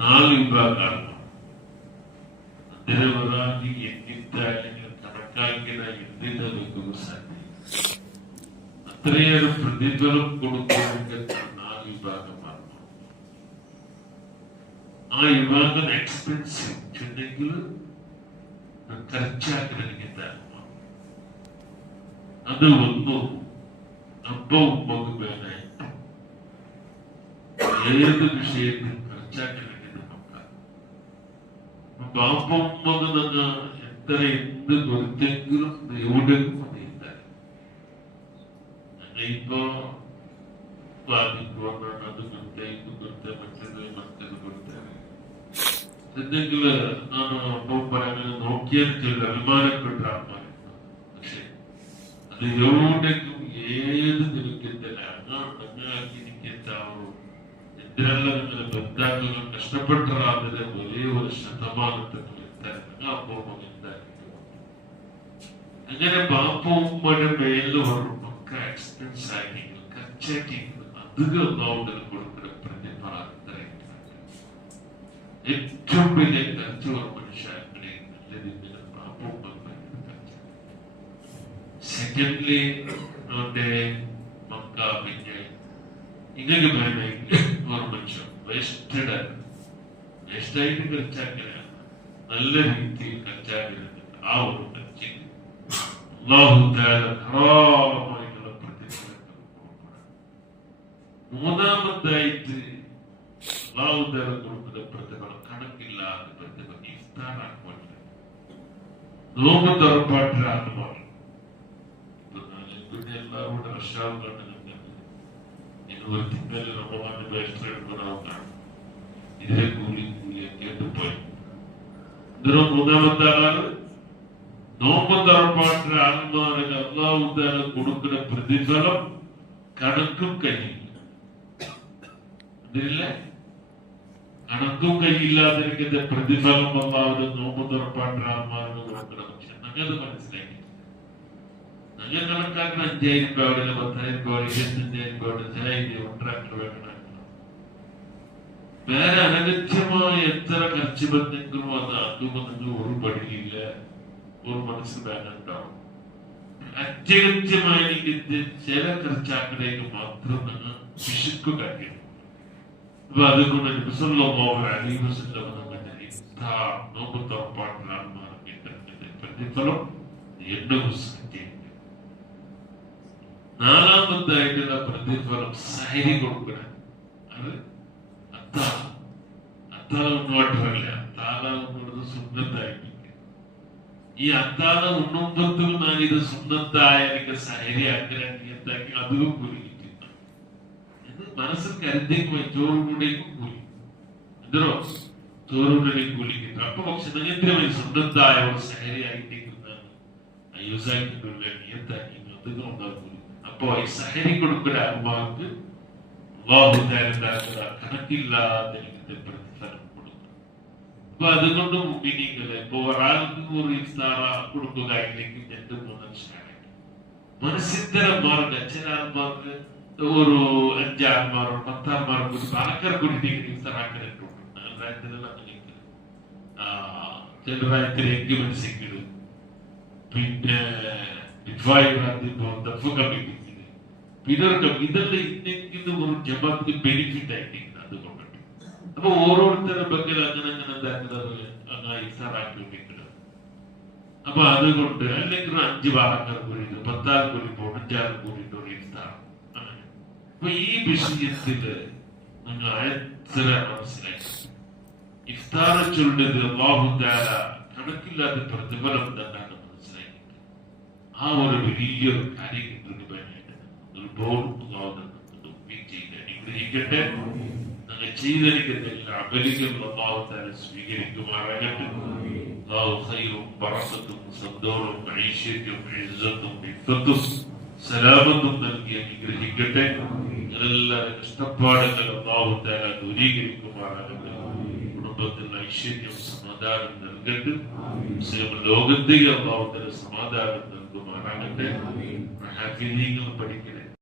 നാല് വിഭാഗമാണ്. അതിരവറാക്കി എണ്ണിത്താലിന് കണക്കാക്കിയ എന്തിനു വെക്കുന്ന സാധ്യത അത്രയേറെ പ്രതിഫലം കൊടുക്കുന്ന നാല് വിഭാഗമാണ്. ആ വിഭാഗം എക്സ്പെൻസീവ് ചെന്നെങ്കിൽ ಖರ್ಚಾಕಲಿಕ್ಕೆ ಅದು ಒಂದು ಹಬ್ಬವು ಮಗುಬೇನಾಯಿತು. ഏത് വിഷയത്തിൽ ಖರ್ಚಾಕಲಿಕ್ಕೆ മക്ക പാപ്പം മകനെന്ന് എത്ര എന്ത് കൊടുത്തെങ്കിലും എവിടെയും മതിയിದ್ದಾರೆ. ഇപ്പോ വാദിക്കുവാനാണ് അത് കൊടുത്തേ ഇത് കൊടുത്തേ മറ്റത് കൊടുത്തേ എന്തെങ്കിലും ನಾನು ಒಬ್ಬೊಬ್ಬರನ್ನು നോക്കിയാൽ അഭിമാനപ്പെട്ട ആത്മാവ്. പക്ഷെ അത് എവിടേക്കും ഏത് നിൽക്കത്തില്ല. അങ്ങാക്കി നിൽക്കത്താവോ എന്തിനെല്ലാം നിങ്ങളുടെ ബന്ധാക്കൾ കഷ്ടപ്പെട്ടതിന്റെ ഒരേ ഒരു ശതമാനത്തിൽ അപ്പവും എന്തായിരിക്കും. അങ്ങനെ ബാപ്പവും മേലിൽ വരും ഒക്കെ എക്സ്പെൻസ് ആക്കി ಖರ್ಚಾക്കി അധികം ഒന്നാവുന്നതിന് കൊടുക്കുന്ന പ്രതിഫലം ഏറ്റവും വലിയ ಖರ್ಚು മനുഷ്യനെ നല്ല രീതിയിൽ പാപവും സെക്കൻഡ്ലി അവന്റെ മക്ക പിന്നെ ഇങ്ങനെ വേണമെങ്കിൽ ഒരു മനുഷ്യൻ വേസ്റ്റായിട്ട് ಖರ್ಚಾക്കലാണ് നല്ല രീതിയിൽ ಖರ್ಚಾക്കലുണ്ട്. ആ ഒരു ಖರ್ಚು അല്ലാഹു തആല ഹറാമായിട്ടുള്ള പ്രതിഫലങ്ങൾ കൊടുക്കണം. മൂന്നാമതായിട്ട് അല്ലാഹു തആല കൊടുക്കുന്ന പ്രതിഫലം കണക്കില്ലാത്ത പ്രതിഫലം ഇഫ്താറാക്കുവാൻ നോമ്പ് തുറപ്പാട്ടിലാണ് പാടും. എല്ലാവരുടെ വർഷാവും കണ്ടുകണ്ട് ഒരു തിങ്കൾ റമദാന്റെ ബേസ്റ്റർ എടുക്കണമെന്നാണ് ഇതിലെ കൂലി കേട്ടുപോയി. ഇതിന് മൂന്നാമത്തെ ആളാണ് നോമ്പ് തുറപ്പാട്ടിന് ആത്മാവിന് അല്ലാഹു തആല കൊടുക്കുന്ന പ്രതിഫലം കണക്കും കഴിയില്ല. ഇതില്ലേ കണക്കും കൈയില്ലാതിരിക്കുന്ന പ്രതിഫലം അല്ലാഹുവിന്റെ നോമ്പ് തുറപ്പാട്ടിന് ആത്മാവിന് കൊടുക്കണം. പക്ഷെ ഞങ്ങളത് മനസ്സിലാക്കി ഞങ്ങൾ കണക്കാക്കുന്ന 5,000 രൂപ 10,000 രൂപ 25,000 രൂപ ചില 1,00,000 രൂപ കണക്കണം. വേറെ അനഗത്യമായ എത്ര ಖರ್ಚು ಬಂದೆങ്കിലും അത് അതുമെന്ന് ഒരു പടിയില്ല, ഒരു മനസ്സിൽ വേനുണ്ടാവും. അത്യഗത്യമായ ചില ಖರ್ಚಾക്കലേക്ക് മാത്രം നിങ്ങൾ പിശുക്ക് കഴിയും. അപ്പൊ അതുകൊണ്ട് നബി സല്ലല്ലാഹു അലൈഹി വസല്ലം ഇഫ്താർ നോമ്പ് തുറപ്പാട്ടിനാണ് പ്രതിഫലം എണ്ണവും സത്യം. നാലാമത്തായിട്ടുള്ള പ്രതിഫലം സഹരി കൊടുക്കണം. അത് അത്താഴം മാത്രമല്ല, അത്താഴം സുന്നത്തായിട്ട് ഈ അത്താഴ ഉണ്ണുമ്പത്തും ഞാനിത് സുന്നത്തായ എനിക്ക് സഹരി ആഗ്രഹിയാക്കി അതും കുരുങ്ങിട്ടുണ്ട്. ഇത് മനസ്സിൽ കരുതേക്കും ചോറുകൂടേക്കും കൂലി എന്തോ ചോറുകൂടേക്കും കൂലിക്കുന്നു. അപ്പൊ പക്ഷെ നിയന്ത്രമായി സുന്നത്തായ ഒരു സഹരി ആയിട്ടിരിക്കുന്നതാണ് യൂസാക്കിയിട്ടുള്ള നിയത്താക്കി അതും ഉണ്ടാക്കും. അപ്പോ ഈ സഹരി കൊടുക്കുന്ന അമ്മക്ക് അല്ലാഹു തആല കണക്കില്ലാതെ പ്രതിഫലം കൊടുക്കും. അപ്പൊ അതുകൊണ്ട് മുഅ്മിനീങ്ങളെ ഇപ്പൊ ഒരാൾക്ക് ഒരു ഇഫ്താർ കൊടുക്കുക ഇല്ലെങ്കിൽ 2-3 ശാഖ മനസ്സിത്തരന്മാരുടെ ചില ആൾമാർക്ക് ഒരു 5 ആൾമാരോ 10 ആൾമാരോ കൂടി പണക്കർ കൂടിയിട്ട് ഇഫ്താർ ആക്കിയിട്ടുണ്ട്. ചിലരായത്തിൽ എങ്കിൽ മനസ്സിലും പിന്നെ പിന്നീട് ഇതെല്ലാം ഇന്നെങ്കിലും ഒരു ജമാഅത്തിന് ബെനിഫിറ്റ് ആയിട്ടിരിക്കുന്നത്. അതുകൊണ്ടിട്ട് അപ്പൊ ഓരോരുത്തരുടെ ബഗ്ഗിൽ അങ്ങനെ എന്താക്കുന്നത് അങ്ങനെ ഇഫ്താറാക്കിക്കൊണ്ടിരിക്കുന്നത്. അപ്പൊ അതുകൊണ്ട് അല്ലെങ്കിൽ 5 വാഹനങ്ങൾ കൂടിയിട്ട് 10 ആൾ കൂടി 5 ആൾ കൂടിയിട്ട് ഒരു ഇഫ്താർ അങ്ങനെ. അപ്പൊ ഈ വിഷയത്തില് നിങ്ങൾ എത്ര മനസ്സിലാക്കി ഇഫ്താർ ചൊല്ലുന്നത് അല്ലാഹു തആല കണക്കില്ലാത്ത പ്രതിഫലം തന്നെയാണ് മനസ്സിലാക്കിയിട്ട് ആ ഒരു വലിയൊരു കാര്യം അനുഗ്രഹിക്കട്ടെ. നിങ്ങൾ ചെയ്തിരിക്കുന്ന എല്ലാ അമലുകളും അല്ലാഹു തആല സ്വീകരിക്കുമാറാകട്ടെ. അല്ലാഹു ഖൈറും ബറക്കത്തും സന്തോഷവും ഐശ്വര്യവും ഇസ്സത്തും ഇഫ്ഫത്തും സലാമത്തും നൽകി അനുഗ്രഹിക്കട്ടെ. എല്ലാവരുടെ കഷ്ടപ്പാടുകൾ അല്ലാഹു തആല ദൂരീകരിക്കുമാറാകട്ടെ. കുടുംബത്തിൽ ഐശ്വര്യവും സമാധാനം നൽകട്ടെ. ലോകത്തേക്ക് അല്ലാഹു തആല സമാധാനം നൽകുമാറാകട്ടെ. ഹാഫിളീങ്ങൾ പഠിക്കട്ടെ.